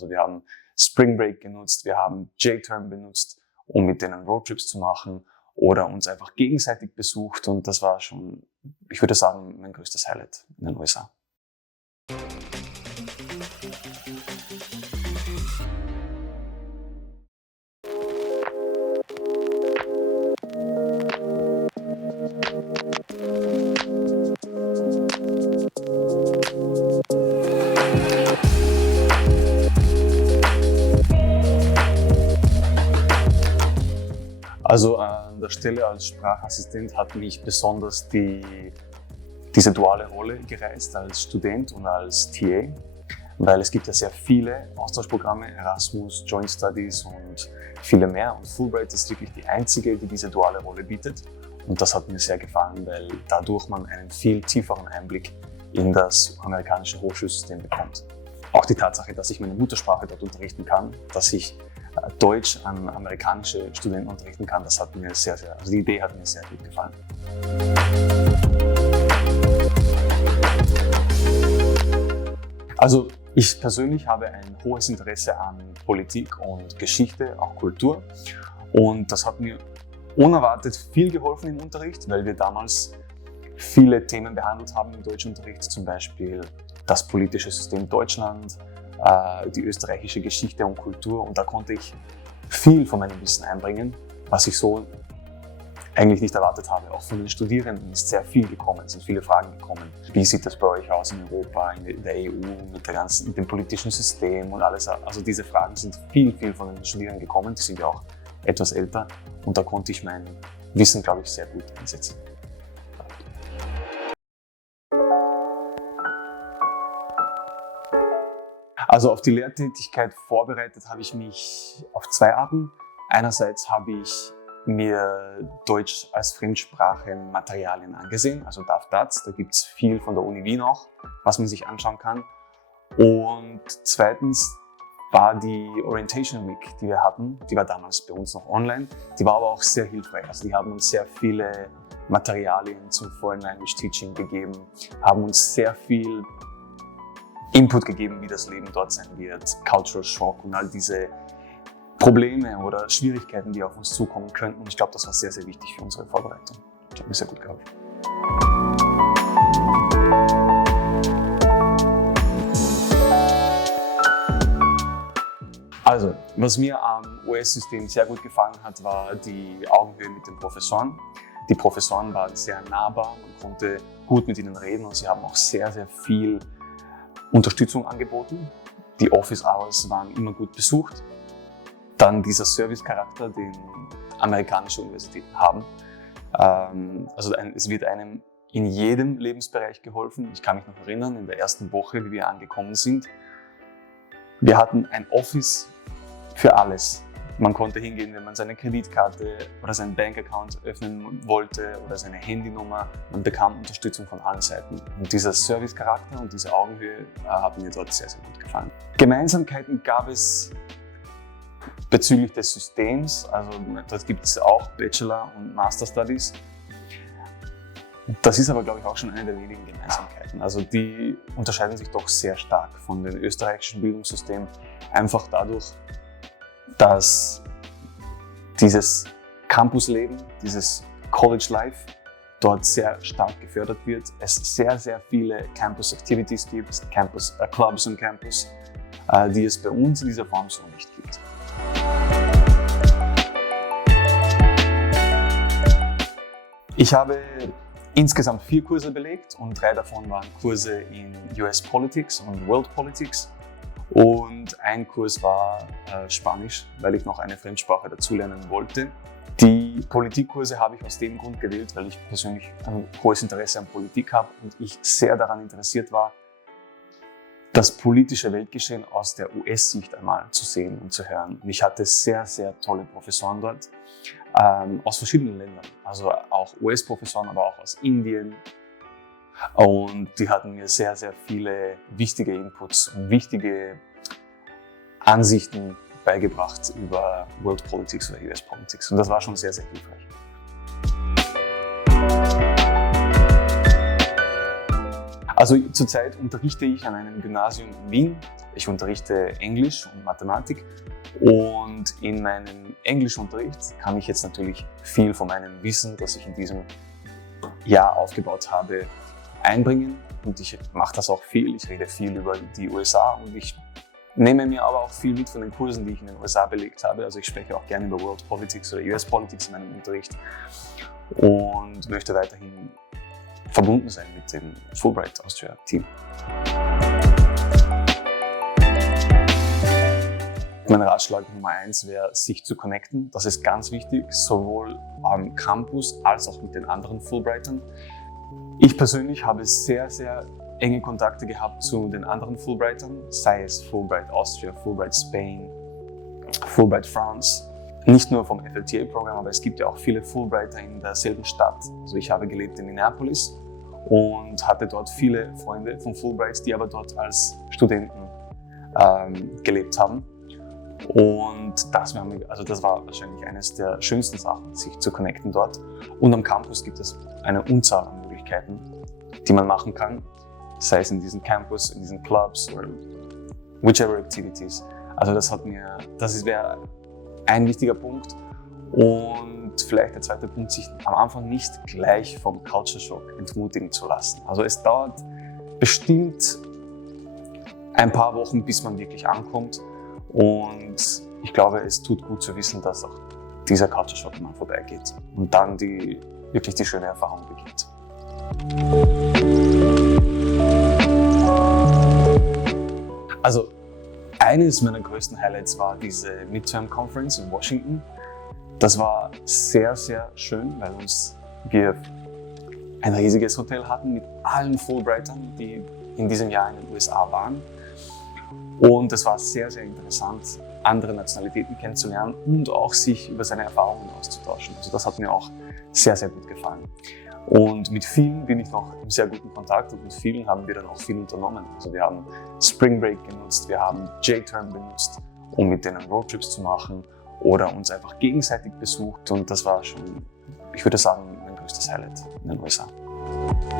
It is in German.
Also wir haben Spring Break genutzt, wir haben J-Term benutzt, um mit denen Roadtrips zu machen oder uns einfach gegenseitig besucht. Und das war schon, ich würde sagen, mein größtes Highlight in den USA. Also an der Stelle als Sprachassistent hat mich besonders diese duale Rolle gereizt als Student und als TA, weil es gibt ja sehr viele Austauschprogramme, Erasmus, Joint Studies und viele mehr. Und Fulbright ist wirklich die einzige, die diese duale Rolle bietet. Und das hat mir sehr gefallen, weil dadurch man einen viel tieferen Einblick in das amerikanische Hochschulsystem bekommt. Auch die Tatsache, dass ich meine Muttersprache dort unterrichten kann, dass ich Deutsch an amerikanische Studenten unterrichten kann, das hat mir also die Idee hat mir sehr gut gefallen. Also ich persönlich habe ein hohes Interesse an Politik und Geschichte, auch Kultur. Und das hat mir unerwartet viel geholfen im Unterricht, weil wir damals viele Themen behandelt haben im Deutschunterricht, zum Beispiel das politische System Deutschland, die österreichische Geschichte und Kultur, und da konnte ich viel von meinem Wissen einbringen, was ich so eigentlich nicht erwartet habe. Auch von den Studierenden ist sehr viel gekommen, es sind viele Fragen gekommen. Wie sieht das bei euch aus in Europa, in der EU, mit dem politischen System und alles. Also diese Fragen sind viel von den Studierenden gekommen, die sind ja auch etwas älter, und da konnte ich mein Wissen, glaube ich, sehr gut einsetzen. Also auf die Lehrtätigkeit vorbereitet habe ich mich auf zwei Arten. Einerseits habe ich mir Deutsch als Fremdsprachenmaterialien angesehen, also DAF-DATS, da gibt es viel von der Uni Wien auch, was man sich anschauen kann. Und zweitens war die Orientation Week, die wir hatten, die war damals bei uns noch online, die war aber auch sehr hilfreich. Also die haben uns sehr viele Materialien zum Foreign Language Teaching gegeben, haben uns sehr viel Input gegeben, wie das Leben dort sein wird, Cultural Shock und all diese Probleme oder Schwierigkeiten, die auf uns zukommen könnten. Und ich glaube, das war sehr wichtig für unsere Vorbereitung. Das hat mir sehr gut geholfen. Also, was mir am US-System sehr gut gefallen hat, war die Augenhöhe mit den Professoren. Die Professoren waren sehr nahbar, man konnte gut mit ihnen reden, und sie haben auch sehr viel Unterstützung angeboten. Die Office Hours waren immer gut besucht. Dann dieser Service-Charakter, den amerikanische Universitäten haben. Also es wird einem in jedem Lebensbereich geholfen. Ich kann mich noch erinnern, in der ersten Woche, wie wir angekommen sind, wir hatten ein Office für alles. Man konnte hingehen, wenn man seine Kreditkarte oder seinen Bankaccount öffnen wollte oder seine Handynummer. Man bekam Unterstützung von allen Seiten. Und dieser Service-Charakter und diese Augenhöhe haben mir dort sehr gut gefallen. Gemeinsamkeiten gab es bezüglich des Systems. Also dort gibt es auch Bachelor- und Master-Studies. Das ist aber, glaube ich, auch schon eine der wenigen Gemeinsamkeiten. Also die unterscheiden sich doch sehr stark von dem österreichischen Bildungssystem. Einfach dadurch, dass dieses Campusleben, dieses College Life dort sehr stark gefördert wird. Es sehr viele Campus Activities gibt, Clubs on Campus, die es bei uns in dieser Form so nicht gibt. Ich habe insgesamt 4 Kurse belegt, und 3 davon waren Kurse in US Politics und World Politics. Und ein Kurs war Spanisch, weil ich noch eine Fremdsprache dazulernen wollte. Die Politikkurse habe ich aus dem Grund gewählt, weil ich persönlich ein hohes Interesse an Politik habe und ich sehr daran interessiert war, das politische Weltgeschehen aus der US-Sicht einmal zu sehen und zu hören. Und ich hatte sehr tolle Professoren dort, aus verschiedenen Ländern, also auch US-Professoren, aber auch aus Indien. Und die hatten mir sehr viele wichtige Inputs und wichtige Ansichten beigebracht über World Politics oder US Politics. Und das war schon sehr hilfreich. Also zurzeit unterrichte ich an einem Gymnasium in Wien Ich unterrichte Englisch und Mathematik und in meinem Englischunterricht kann ich jetzt natürlich viel von meinem Wissen, das ich in diesem Jahr aufgebaut habe, einbringen. Und ich mache das auch viel. Ich rede viel über die USA und ich nehme mir aber auch viel mit von den Kursen, die ich in den USA belegt habe. Also ich spreche auch gerne über World Politics oder US Politics in meinem Unterricht und möchte weiterhin verbunden sein mit dem Fulbright Austria Team. Mein Ratschlag Nummer 1 wäre, sich zu connecten. Das ist ganz wichtig, sowohl am Campus als auch mit den anderen Fulbrightern. Ich persönlich habe sehr, sehr enge Kontakte gehabt zu den anderen Fulbrightern, sei es Fulbright Austria, Fulbright Spain, Fulbright France. Nicht nur vom FLTA-Programm, aber es gibt ja auch viele Fulbrighter in derselben Stadt. Also ich habe gelebt in Minneapolis und hatte dort viele Freunde von Fulbrights, die aber dort als Studenten gelebt haben. Und das war wahrscheinlich eines der schönsten Sachen, sich zu connecten dort. Und am Campus gibt es eine Unzahl an Möglichkeiten, die man machen kann, sei es in diesem Campus, in diesen Clubs oder whichever activities. Also das wäre ein wichtiger Punkt. Und vielleicht der zweite Punkt, sich am Anfang nicht gleich vom Culture Shock entmutigen zu lassen. Also es dauert bestimmt ein paar Wochen, bis man wirklich ankommt. Und ich glaube, es tut gut zu wissen, dass auch dieser Culture Shock mal vorbeigeht und dann wirklich die schöne Erfahrung beginnt. Also eines meiner größten Highlights war diese Midterm Conference in Washington. Das war sehr, sehr schön, weil wir ein riesiges Hotel hatten mit allen Fulbrightern, die in diesem Jahr in den USA waren. Und es war sehr, sehr interessant, andere Nationalitäten kennenzulernen und auch sich über seine Erfahrungen auszutauschen. Also das hat mir auch sehr, sehr gut gefallen. Und mit vielen bin ich noch im sehr guten Kontakt und mit vielen haben wir dann auch viel unternommen. Also wir haben Spring Break genutzt, wir haben J-Term benutzt, um mit denen Roadtrips zu machen oder uns einfach gegenseitig besucht. Und das war schon, ich würde sagen, mein größtes Highlight in den USA.